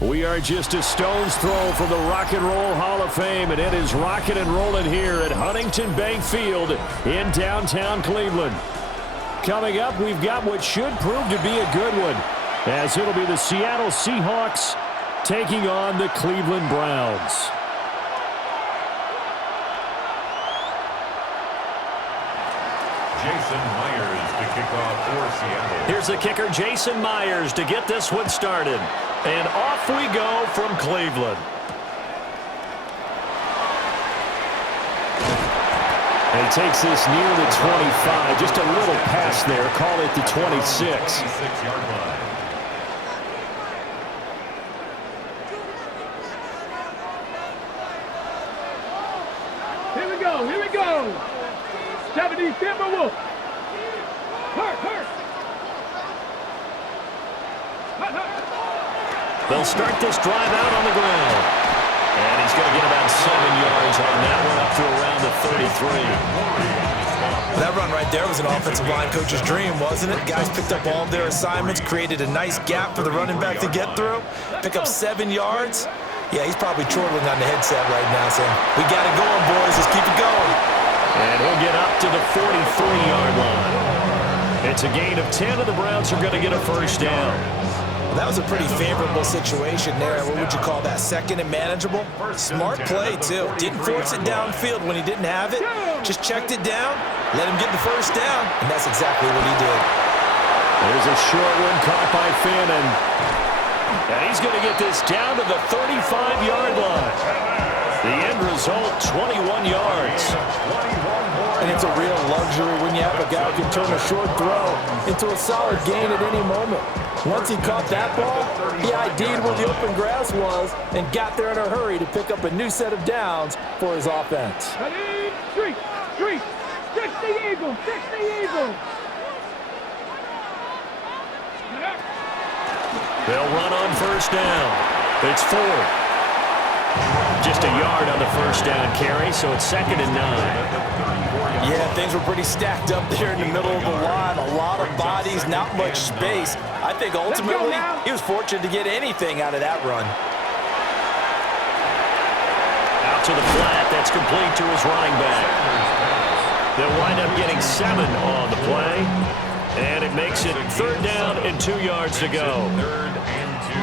We are just a stone's throw from the Rock and Roll Hall of Fame, and it is rocking and rolling here at Huntington Bank Field in downtown Cleveland. Coming up, we've got what should prove to be a good one, as it'll be the Seattle Seahawks taking on the Cleveland Browns. Jason Myers to kick off for Seattle. Here's the kicker, Jason Myers, to get this one started. And off we go from Cleveland. And he takes this near the 25. Just a little pass there. Call it the 26. 26-yard line. Here we go, here we go. 70 Timberwolves. Hurt. They'll start this drive out on the ground. And he's going to get about 7 yards on that one up to around the 33. That run right there was an offensive line coach's dream, wasn't it? Guys picked up all of their assignments, created a nice gap for the running back to get through, pick up 7 yards. Yeah, he's probably chortling on the headset right now saying, we got it going, boys. Let's keep it going. And he'll get up to the 43-yard line. It's a gain of 10, and the Browns are going to get a first down. That was a pretty favorable situation there. What would you call that? Second and manageable? Smart play, too. Didn't force it downfield when he didn't have it. Just checked it down, let him get the first down, and that's exactly what he did. There's a short one caught by Fannin. And he's going to get this down to the 35-yard line. The end result, 21 yards. And it's a real luxury when you have a guy who can turn a short throw into a solid gain at any moment. Once he caught that ball, he ID'd where the open grass was and got there in a hurry to pick up a new set of downs for his offense. Street. Stick the Eagles. They'll run on first down. It's 4. Just a yard on the first down carry, so it's 2nd and 9. Yeah, things were pretty stacked up there in the middle of the line. A lot of bodies, not much space. I think ultimately he was fortunate to get anything out of that run. Out to the flat. That's complete to his running back. They'll wind up getting 7 on the play. And it makes it 3rd down and 2 yards to go.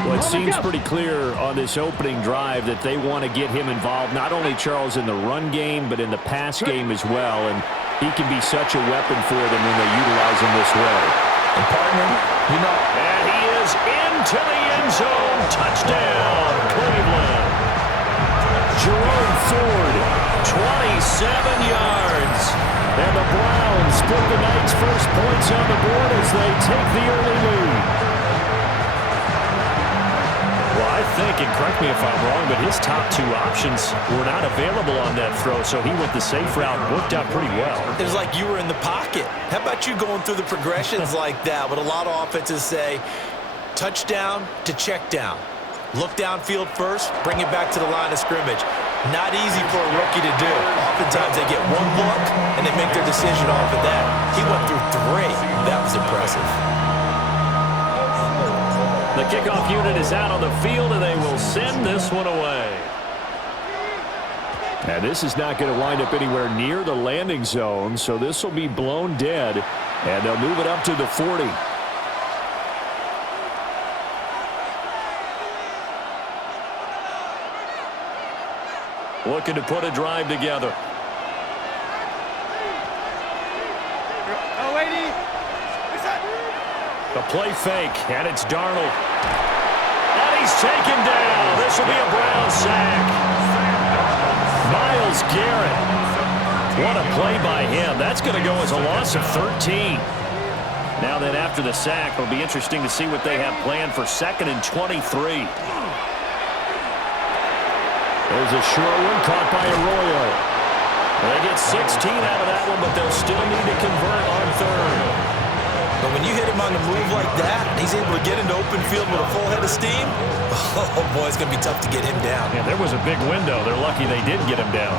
Well, it seems pretty clear on this opening drive that they want to get him involved, not only, Charles, in the run game, but in the pass game as well. And he can be such a weapon for them when they utilize him this way. And partner, you know. And he is into the end zone. Touchdown, Cleveland. Jerome Ford, 27 yards. And the Browns put the night's first points on the board as they take the early lead. Well, I think, and correct me if I'm wrong, but his top 2 options were not available on that throw, so he went the safe route and worked out pretty well. It was like you were in the pocket. How about you going through the progressions like that? But a lot of offenses say touchdown to check down. Look downfield first, bring it back to the line of scrimmage. Not easy for a rookie to do. Oftentimes they get one look and they make their decision off of that. He went through 3. That was impressive. The kickoff unit is out on the field, and they will send this one away. And this is not going to wind up anywhere near the landing zone, so this will be blown dead, and they'll move it up to the 40. Looking to put a drive together. Oh, lady. A play fake, and it's Darnold. And he's taken down. This will be a Brown sack. Myles Garrett. What a play by him. That's going to go as a loss of 13. Now then, after the sack, it'll be interesting to see what they have planned for 2nd and 23. There's a short one caught by Arroyo. They get 16 out of that one, but they'll still need to convert on 3rd. But when you hit him on the move like that, he's able to get into open field with a full head of steam, oh boy, it's going to be tough to get him down. Yeah, there was a big window. They're lucky they did get him down.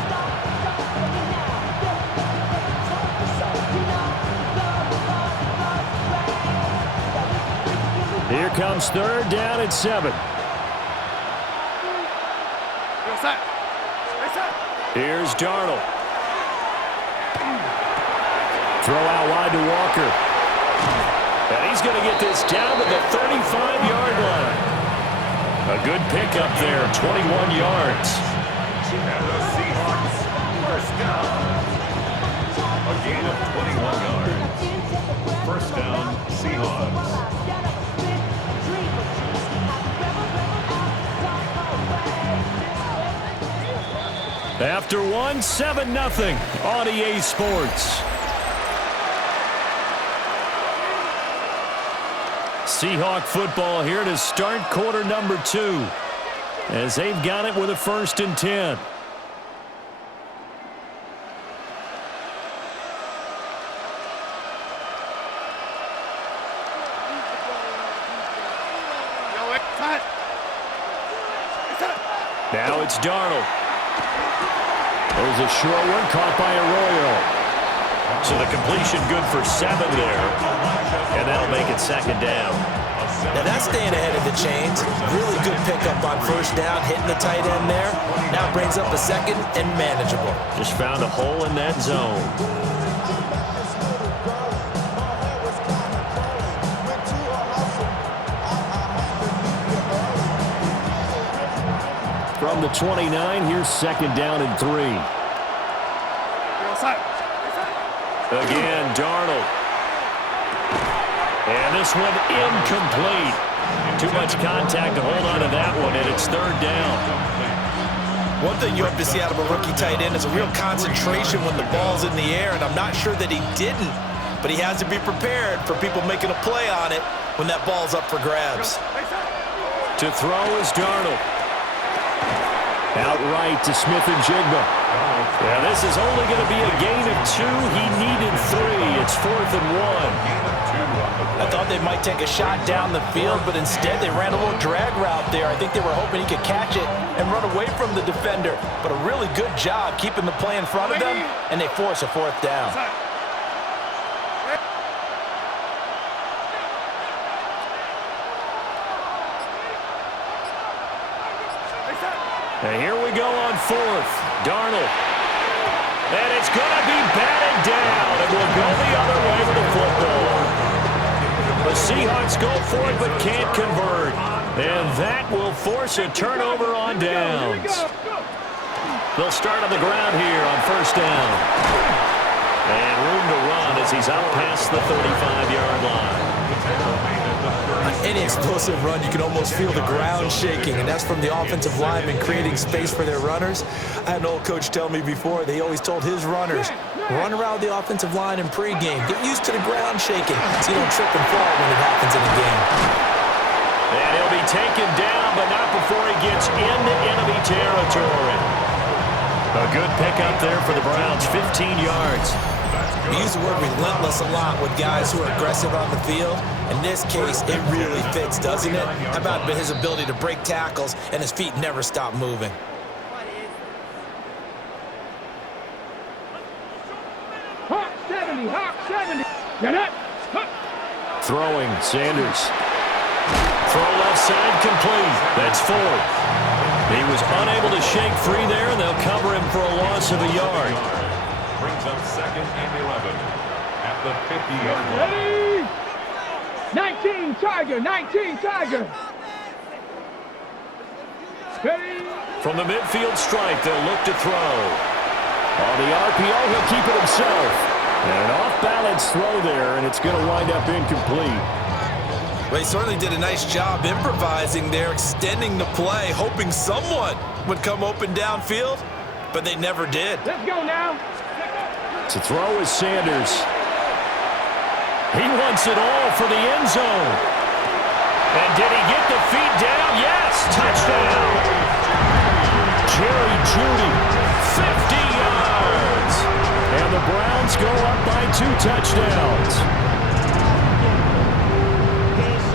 Here comes 3rd down and 7. Here's Darnold. Throw out wide to Walker. And he's going to get this down to the 35-yard line. A good pickup there, 21 yards. And the Seahawks first down. A gain of 21 yards. First down, Seahawks. After one, 7-0 on EA Sports. Seahawk football here to start quarter number 2 as they've got it with a 1st and 10. Now it's Darnold. There's a short one caught by Arroyo. So the completion good for 7 there. And that'll make it 2nd down. Now that's staying ahead of the chains. Really good pickup on 1st down, hitting the tight end there. Now brings up a 2nd and manageable. Just found a hole in that zone. From the 29, here's 2nd down and 3. Again, Darnold. And this one incomplete. Too much contact to hold on to that one, and it's 3rd down. One thing you hope to see out of a rookie tight end is a real concentration when the ball's in the air, and I'm not sure that he didn't, but he has to be prepared for people making a play on it when that ball's up for grabs. To throw is Darnold. Outright to Smith and Jigba. Yeah, this is only going to be a gain of 2. He needed 3. It's 4th and 1. I thought they might take a shot down the field, but instead they ran a little drag route there. I think they were hoping he could catch it and run away from the defender. But a really good job keeping the play in front of them, and they force a 4th down. And here we go on 4th. Darnold. And it's going to be batted down. It will go the other way with the football. The Seahawks go for it but can't convert. And that will force a turnover on downs. They'll start on the ground here on 1st down. And room to run as he's out past the 35-yard line. On any explosive run, you can almost feel the ground shaking, and that's from the offensive linemen creating space for their runners. I had an old coach tell me before, they always told his runners, run around the offensive line in pregame. Get used to the ground shaking so you don't trip and fall when it happens in a game. And he'll be taken down, but not before he gets into enemy territory. A good pickup there for the Browns, 15 yards. We use the word relentless a lot with guys who are aggressive on the field. In this case, it really fits, doesn't it? How about his ability to break tackles and his feet never stop moving? Hawk 70, Hawk 70. Get up. Throwing, Sanders. Throw left side, complete. That's 4th. He was unable to shake free there, and they'll cover him for a loss of a yard. Brings up 2nd and 11 at the 50-yard line. Ready? 19 Tiger, 19 Tiger. Ready? From the midfield stripe, they'll look to throw. On the RPO, he'll keep it himself. And an off-balance throw there, and it's going to wind up incomplete. Well, he certainly did a nice job improvising there, extending the play, hoping someone would come open downfield, but they never did. Let's go now. To throw is Sanders. He wants it all for the end zone. And did he get the feet down? Yes, touchdown. Jerry Jeudy, 50 yards. And the Browns go up by 2 touchdowns.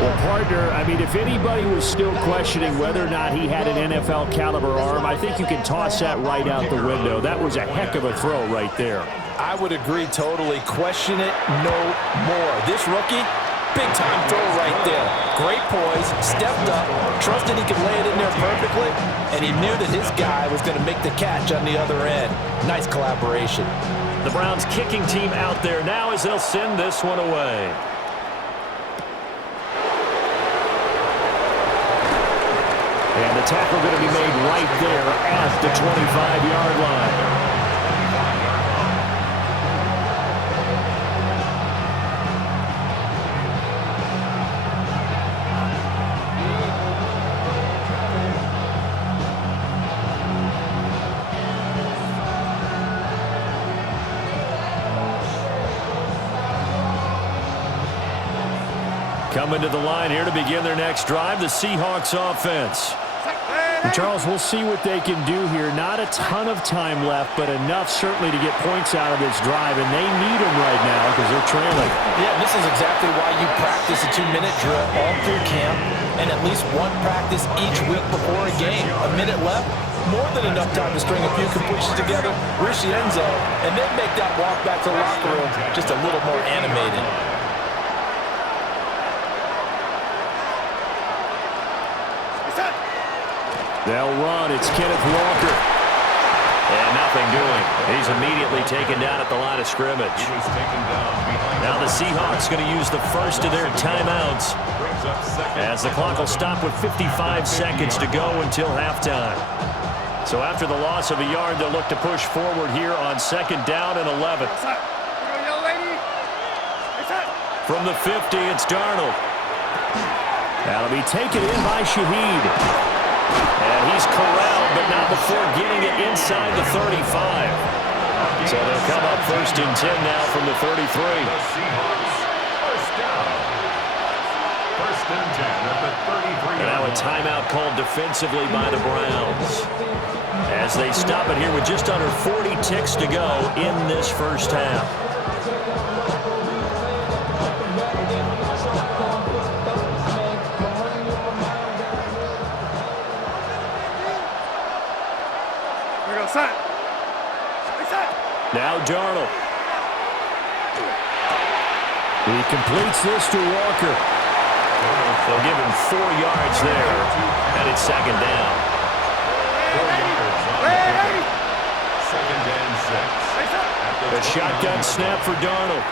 Well, partner, I mean, if anybody was still questioning whether or not he had an NFL caliber arm, I think you can toss that right out the window. That was a heck of a throw right there. I would agree totally. Question it no more. This rookie, Big-time throw right there. Great poise, stepped up, trusted he could lay it in there perfectly, and he knew that his guy was going to make the catch on the other end. Nice collaboration. The Browns kicking team out there now as they'll send this one away. And the tackle going to be made right there at the 25-yard line. Coming to the line here to begin their next drive, the Seahawks offense. And Charles, we'll see what they can do here. Not a ton of time left, but enough certainly to get points out of this drive, and they need them right now because they're trailing. Yeah, this is exactly why you practice a 2-minute drill all through camp and at least one practice each week before a game. A minute left, more than enough time to string a few completions together, reach the end zone, and then make that walk back to the locker room just a little more animated. They'll run. It's Kenneth Walker. And nothing doing. He's immediately taken down at the line of scrimmage. Now the Seahawks going to use the first of their timeouts as the clock will stop with 55 seconds to go until halftime. So after the loss of a yard, they'll look to push forward here on 2nd down and 11. From the 50, it's Darnold. That'll be taken in by Shaheed. And he's corralled, but not before getting it inside the 35. So they'll come up 1st and 10 now from the 33. And now a timeout called defensively by the Browns as they stop it here with just under 40 ticks to go in this first half. Now Darnold. He completes this to Walker. They'll give him 4 yards there, and it's 2nd down. 2nd and 6. A shotgun snap for Darnold.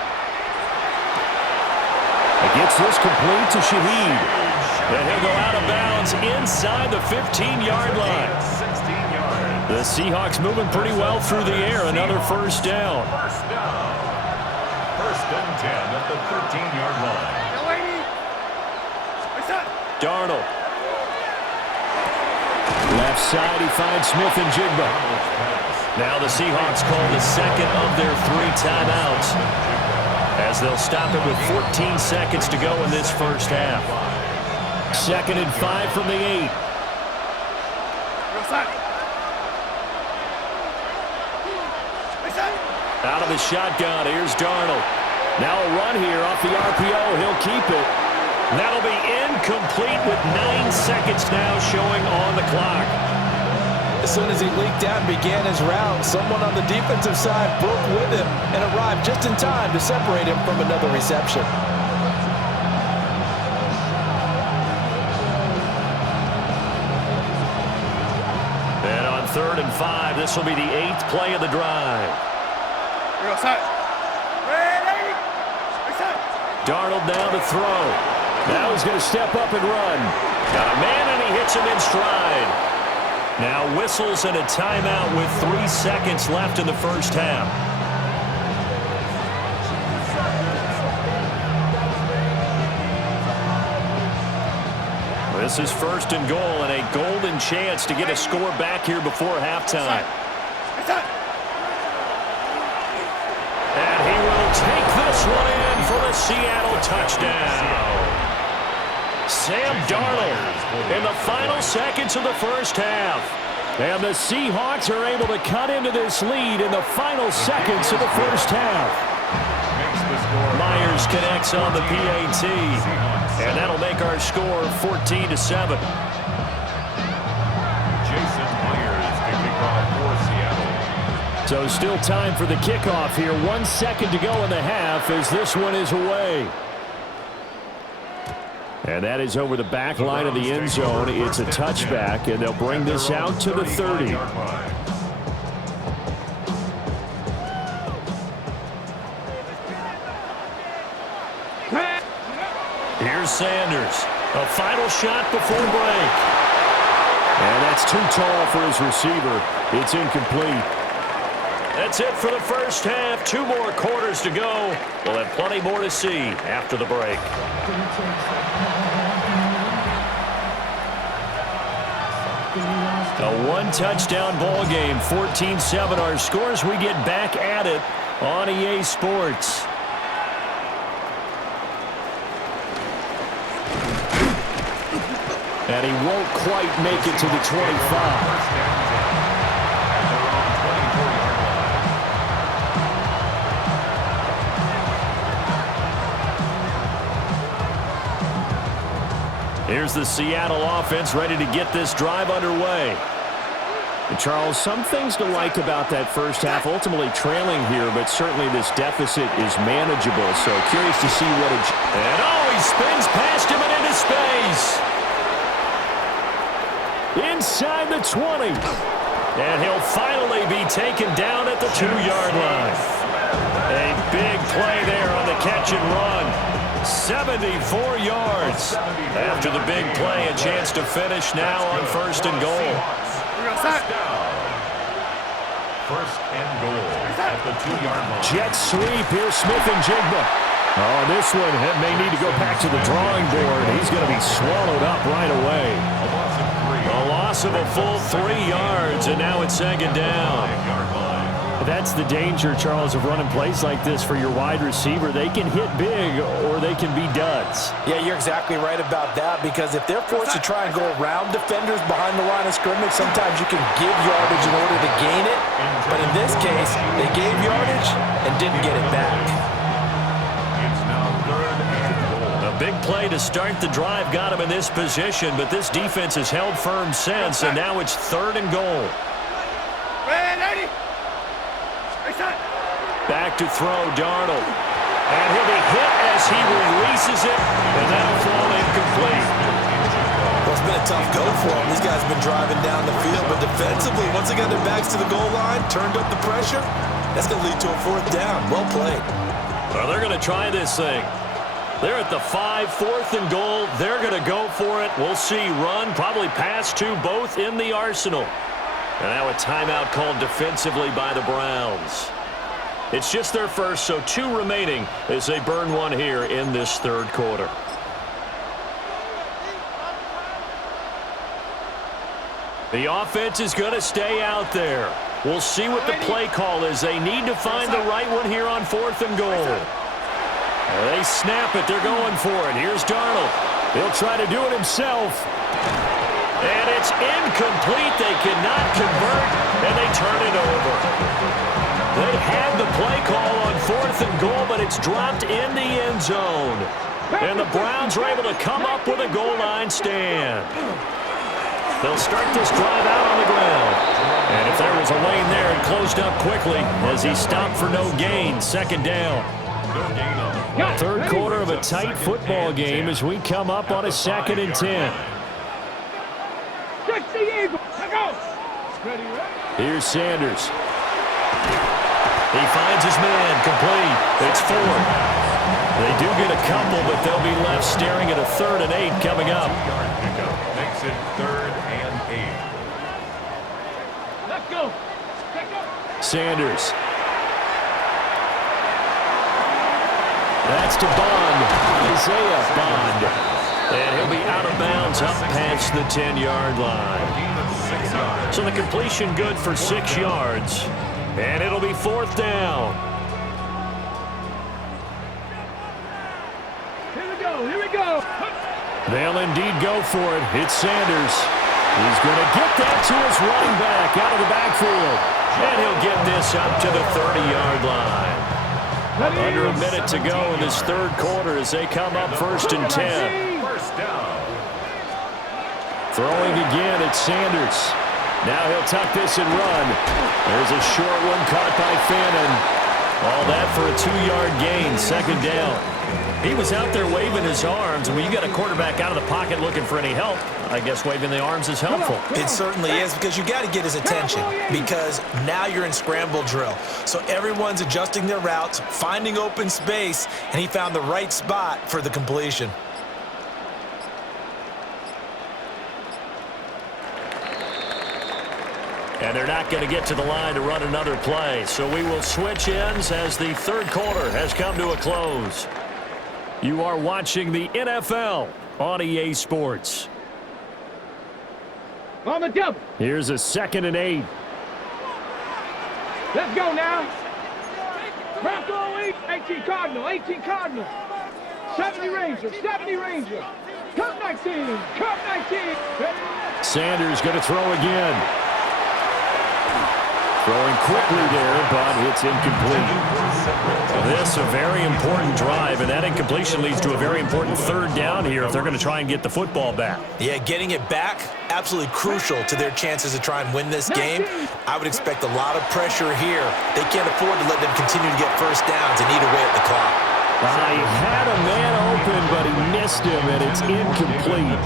He gets this complete to Shaheed. And he'll go out of bounds inside the 15-yard line. 16 yards. The Seahawks moving pretty well through the air. Another 1st down. 1st down. 1st and 10 at the 13-yard line. Darnold. Left side, he finds Smith and Jigba. Now the Seahawks call the 2nd of their 3 timeouts as they'll stop it with 14 seconds to go in this first half. 2nd and 5 from the 8. Out of the shotgun, here's Darnold. Now a run here off the RPO. He'll keep it. That'll be incomplete with 9 seconds now showing on the clock. As soon as he leaked out and began his route, someone on the defensive side broke with him and arrived just in time to separate him from another reception. And on 3rd and 5, this will be the 8th play of the drive. Darnold now to throw. Now he's going to step up and run. Got a man, and he hits him in stride. Now whistles and a timeout with 3 seconds left in the first half. This is 1st and goal and a golden chance to get a score back here before halftime. And he will take this one in for the Seattle touchdown. Sam Darnold in the final seconds of the first half. And the Seahawks are able to cut into this lead in the final seconds of the first half. Myers connects on the PAT. And that'll make our score 14-7. Jason Myers to kick off for Seattle. So still time for the kickoff here. 1 second to go in the half as this one is away. And that is over the back line of the end zone. It's a touchback, and they'll bring this out to the 30. Here's Sanders. A final shot before break. And that's too tall for his receiver. It's incomplete. That's it for the first half. 2 more quarters to go. We'll have plenty more to see after the break. A 1-touchdown ball game, 14-7 our scores. We get back at it on EA Sports. And he won't quite make it to the 25. Here's the Seattle offense ready to get this drive underway. And Charles, some things to like about that first half. Ultimately trailing here, but certainly this deficit is manageable. So curious to see what it... And he spins past him and into space. Inside the 20. And he'll finally be taken down at the 2-yard line. A big play there on the catch and run. 74 yards. After the big play, a chance to finish now on 1st and goal. First and goal at the 2-yard line. Jet sweep. Here's Smith and Jigba. Oh, this one may need to go back to the drawing board. He's going to be swallowed up right away. A loss of a full 3 yards, and now it's 2nd down. That's the danger, Charles, of running plays like this for your wide receiver. They can hit big or they can be duds. Yeah, you're exactly right about that, because if they're forced to try and go around defenders behind the line of scrimmage, sometimes you can give yardage in order to gain it. But in this case, they gave yardage and didn't get it back. It's now 3rd and goal. A big play to start the drive got him in this position, but this defense has held firm since, and now it's 3rd and goal. Back to throw, Darnold. And he'll be hit as he releases it, and that'll fall incomplete. Well, it's been a tough go for him. These guys have been driving down the field, but defensively, once they got their backs to the goal line, turned up the pressure, that's going to lead to a 4th down. Well played. Well, they're going to try this thing. They're at the 5, 4th and goal. They're going to go for it. We'll see. Run, probably pass to both in the arsenal. And now a timeout called defensively by the Browns. It's just their first, so 2 remaining as they burn one here in this 3rd quarter. The offense is going to stay out there. We'll see what the play call is. They need to find the right one here on 4th and goal. They snap it. They're going for it. Here's Darnold. He'll try to do it himself. And it's incomplete. They cannot convert, and they turn it over. They had the play call on 4th and goal, but it's dropped in the end zone. And the Browns are able to come up with a goal line stand. They'll start this drive out on the ground. And if there was a lane there, it closed up quickly as he stopped for no gain. 2nd down. 3rd quarter of a tight football game as we come up on a 2nd and 10. Here's Sanders. He finds his man, complete. It's 4. They do get a couple, but they'll be left staring at a 3rd and 8 coming up. Makes it 3rd and 8. Let's go. Sanders. That's to Bond. Isaiah Bond. And he'll be out of bounds up past the 10-yard line. So the completion good for 6 yards. And it'll be 4th down. Here we go. They'll indeed go for it. It's Sanders. He's going to get that to his running back out of the backfield. And he'll get this up to the 30-yard line. Under a minute to go in this 3rd quarter as they come up 1st and 10. First down. Throwing again, it's Sanders. Now he'll tuck this and run. There's a short one caught by Fannin. All that for a 2-yard gain, 2nd down. He was out there waving his arms, and when you got a quarterback out of the pocket looking for any help, I guess waving the arms is helpful. It certainly is, because you got to get his attention, because now you're in scramble drill. So everyone's adjusting their routes, finding open space, and he found the right spot for the completion. And they're not going to get to the line to run another play. So we will switch ends as the third quarter has come to a close. You are watching the NFL on EA Sports. On the double. Here's a 2nd and 8. Let's go now. Bronco 18 Cardinal, 18 Cardinal. 70 Ranger, 70 Ranger. Cup 19, Cup 19. Sanders going to throw again. Throwing quickly there, but it's incomplete. This a very important drive, and that incompletion leads to a very important third down here if they're going to try and get the football back. Yeah, getting it back, absolutely crucial to their chances to try and win this game. I would expect a lot of pressure here. They can't afford to let them continue to get first downs and eat away at the clock. He had a man open, but he missed him, and it's incomplete.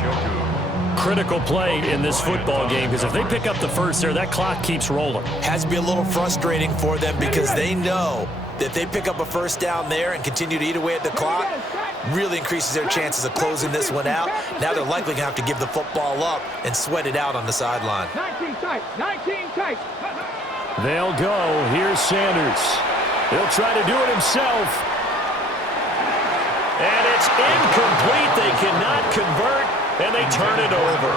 Critical play in this football game, because if they pick up the first there, that clock keeps rolling. Has to be a little frustrating for them, because they know that if they pick up a first down there and continue to eat away at the clock, really increases their chances of closing this one out. Now they're likely going to have to give the football up and sweat it out on the sideline. 19 tight, 19 tight. They'll go. Here's Sanders. He'll try to do it himself. And it's incomplete. They cannot convert, and they turn it over.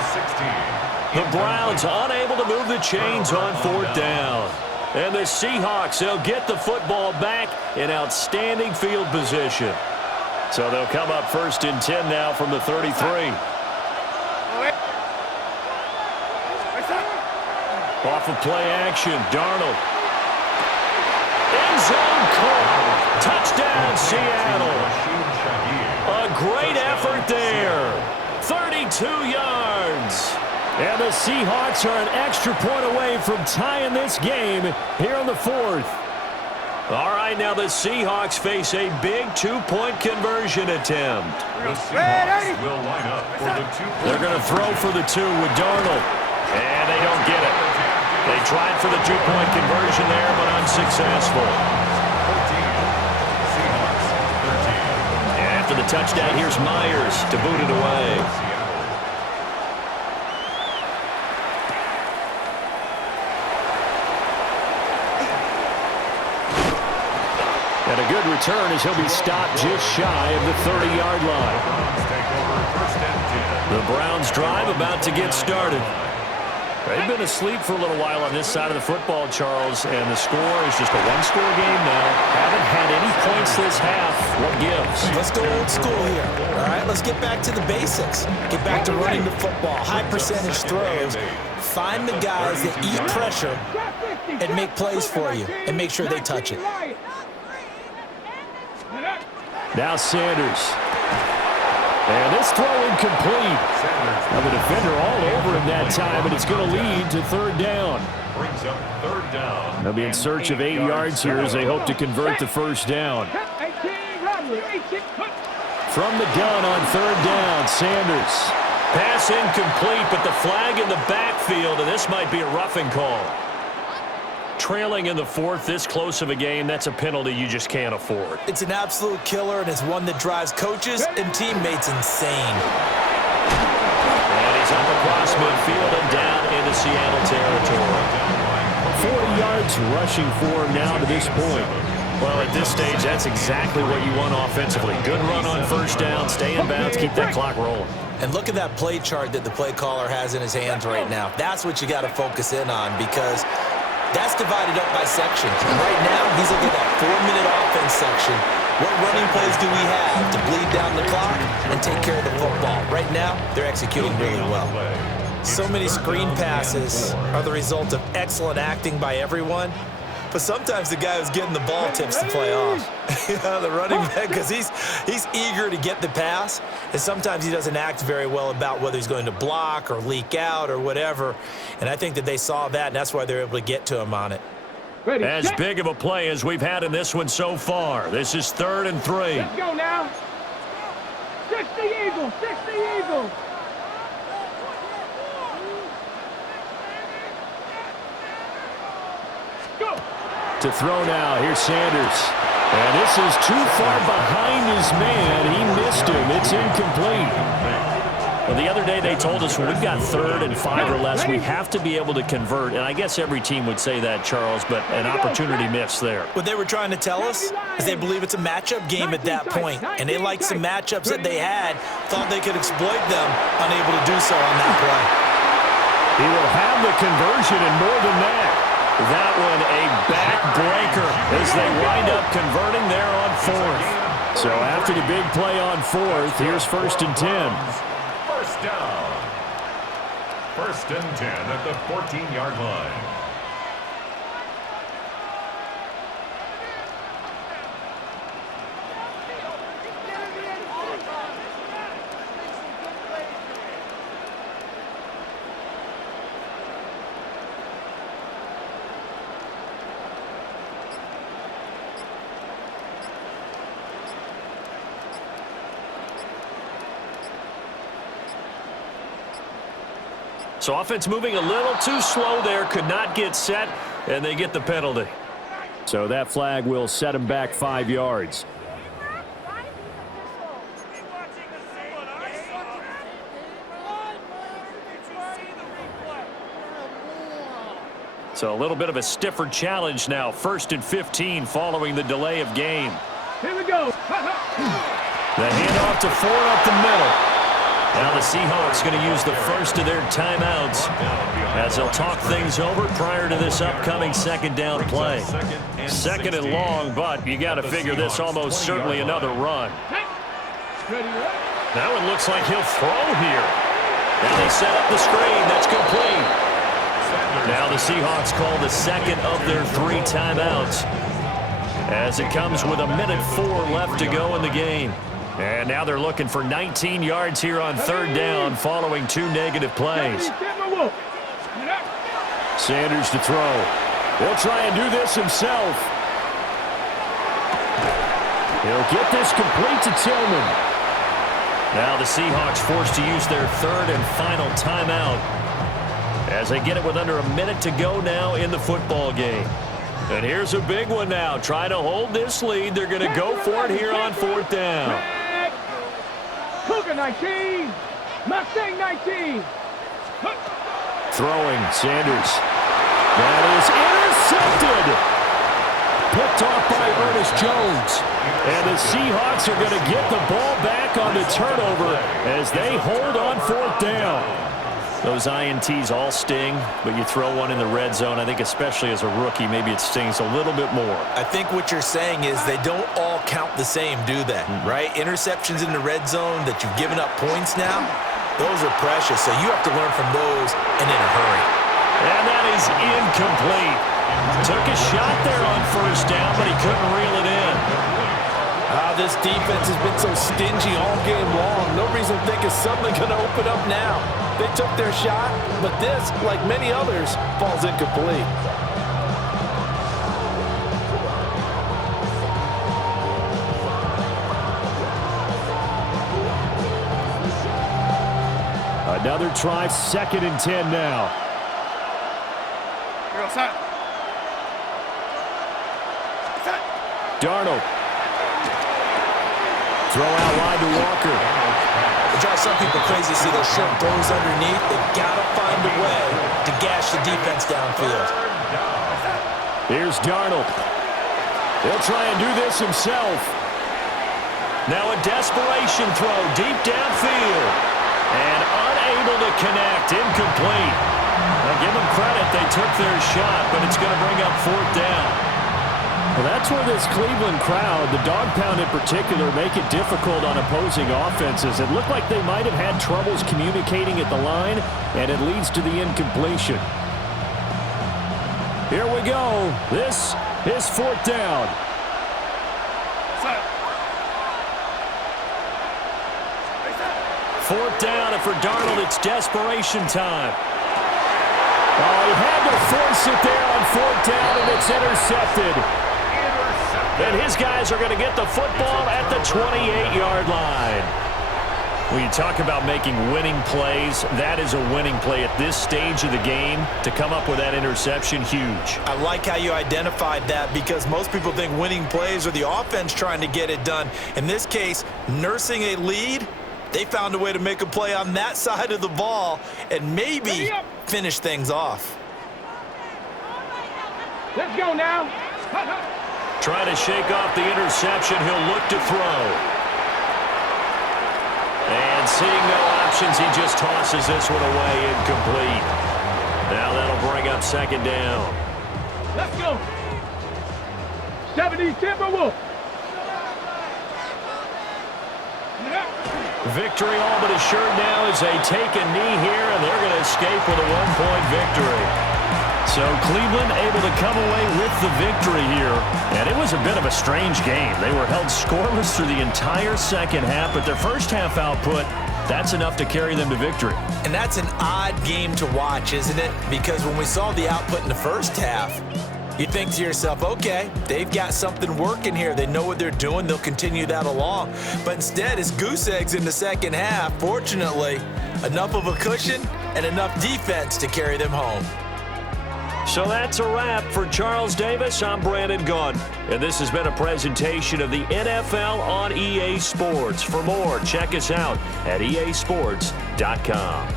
The Browns unable to move the chains on 4th down. And the Seahawks, they'll get the football back in outstanding field position. So they'll come up 1st and 10 now from the 33. Off of play action, Darnold. End zone call. Touchdown, Seattle. A great effort there. 32 yards. And the Seahawks are an extra point away from tying this game here on the 4th. All right, now the Seahawks face a big 2-point conversion attempt. The Seahawks will line up for the 2-point. They're going to throw for the 2 with Darnold. And they don't get it. They tried for the 2-point conversion there, but unsuccessful. 14. Seahawks 13. And after the touchdown, here's Myers to boot it away. And a good return as he'll be stopped just shy of the 30-yard line. The Browns drive about to get started. They've been asleep for a little while on this side of the football, Charles, and the score is just a one-score game now. Haven't had any points this half. What gives? Let's go old school here. All right, let's get back to the basics. Get back to running the football, high-percentage throws. Find the guys that eat pressure and make plays for you and make sure they touch it. Now Sanders. And this throw incomplete. Now the defender all over him that time, and it's going to lead to 3rd down. Brings up 3rd down. They'll be in search of 8 yards here as they hope to convert the 1st down. From the gun on 3rd down, Sanders. Pass incomplete, but the flag in the backfield, and this might be a roughing call. Trailing in the 4th, this close of a game, that's a penalty you just can't afford. It's an absolute killer, and it's one that drives coaches and teammates insane. And he's up across midfield and down into Seattle territory. 40 yards rushing for him now to this point. Well, at this stage, that's exactly what you want offensively. Good run on 1st down, stay in bounds, keep that clock rolling. And look at that play chart that the play caller has in his hands right now. That's what you got to focus in on, because that's divided up by sections. And right now, he's looking at that 4-minute offense section. What running plays do we have to bleed down the clock and take care of the football? Right now, they're executing really well. So many screen passes are the result of excellent acting by everyone. But sometimes the guy who's getting the ball tips the play off. The running back, because he's eager to get the pass, and sometimes he doesn't act very well about whether he's going to block or leak out or whatever. And I think that they saw that, and that's why they're able to get to him on it. Ready, As set. big of a play as we've had in this one so far. This is 3rd and 3. Let's go now. 60 Eagles, 60 Eagles. Go. To throw now. Here's Sanders. And this is too far behind his man. He missed him. It's incomplete. Well, the other day they told us when we've got 3rd and 5 or less, we have to be able to convert. And I guess every team would say that, Charles, but an opportunity missed there. What they were trying to tell us is they believe it's a matchup game at that point, and they liked some matchups that they had, thought they could exploit them, unable to do so on that play. He will have the conversion and more than that. That one a backbreaker as they wind up converting there on 4th. So after the big play on 4th, here's 1st and 10. First down. 1st and 10 at the 14-yard line. So offense moving a little too slow there, could not get set, and they get the penalty. So that flag will set him back 5 yards. So a little bit of a stiffer challenge now. 1st and 15 following the delay of game. Here we go. The handoff to Ford up the middle. Now the Seahawks going to use the first of their timeouts as they'll talk things over prior to this upcoming 2nd down play. 2nd and long, but you got to figure this almost certainly another run. That one looks like he'll throw here. Now they set up the screen. That's complete. Now the Seahawks call the 2nd of their 3 timeouts as it comes with 1:04 left to go in the game. And now they're looking for 19 yards here on 3rd down following 2 negative plays. Sanders to throw. He'll try and do this himself. He'll get this complete to Tillman. Now the Seahawks forced to use their 3rd and final timeout as they get it with under 1 minute to go now in the football game. And here's a big one now. Try to hold this lead. They're going to go for it here on 4th down. Cougar 19. Mustang 19. Throwing, Sanders. That is intercepted. Picked off by Ernest Jones. And the Seahawks are going to get the ball back on the turnover as they hold on 4th down. Those INTs all sting, but you throw one in the red zone, I think especially as a rookie, maybe it stings a little bit more. I think what you're saying is they don't all count the same, do they? Right? Interceptions in the red zone that you've given up points now, those are precious, so you have to learn from those and in a hurry. And that is incomplete. Took a shot there on 1st down, but he couldn't reel it in. This defense has been so stingy all game long. No reason to think it's suddenly going to open up now. They took their shot, but this, like many others, falls incomplete. Another try, 2nd and 10 now. Darnold. Throw out wide to Walker. It drives some people crazy to see those short throws underneath. They've got to find a way to gash the defense downfield. Here's Darnold. He'll try and do this himself. Now a desperation throw deep downfield. And unable to connect. Incomplete. Now give them credit. They took their shot, but it's going to bring up 4th down. Well, that's where this Cleveland crowd, the dog pound in particular, make it difficult on opposing offenses. It looked like they might have had troubles communicating at the line, and it leads to the incompletion. Here we go. This is 4th down. 4th down, and for Darnold, it's desperation time. Oh, he had to force it there on 4th down, and it's intercepted. And his guys are going to get the football at the 28-yard line. When you talk about making winning plays, that is a winning play at this stage of the game. To come up with that interception, huge. I like how you identified that because most people think winning plays are the offense trying to get it done. In this case, nursing a lead, they found a way to make a play on that side of the ball and maybe finish things off. Let's go now. Trying to shake off the interception. He'll look to throw. And seeing no options, he just tosses this one away, incomplete. Now that'll bring up 2nd down. Let's go. 70 Timberwolves. Victory all but assured now as they take a knee here, and they're going to escape with a 1-point victory. So Cleveland able to come away with the victory here. And it was a bit of a strange game. They were held scoreless through the entire second half, but their first half output, that's enough to carry them to victory. And that's an odd game to watch, isn't it? Because when we saw the output in the first half, you think to yourself, okay, they've got something working here. They know what they're doing. They'll continue that along. But instead, it's goose eggs in the second half. Fortunately, enough of a cushion and enough defense to carry them home. So that's a wrap for Charles Davis. I'm Brandon Gaudin, and this has been a presentation of the NFL on EA Sports. For more, check us out at easports.com.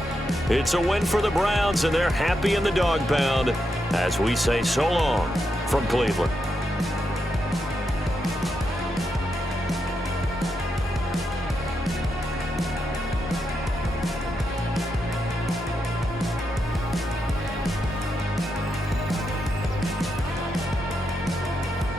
It's a win for the Browns, and they're happy in the dog pound as we say so long from Cleveland.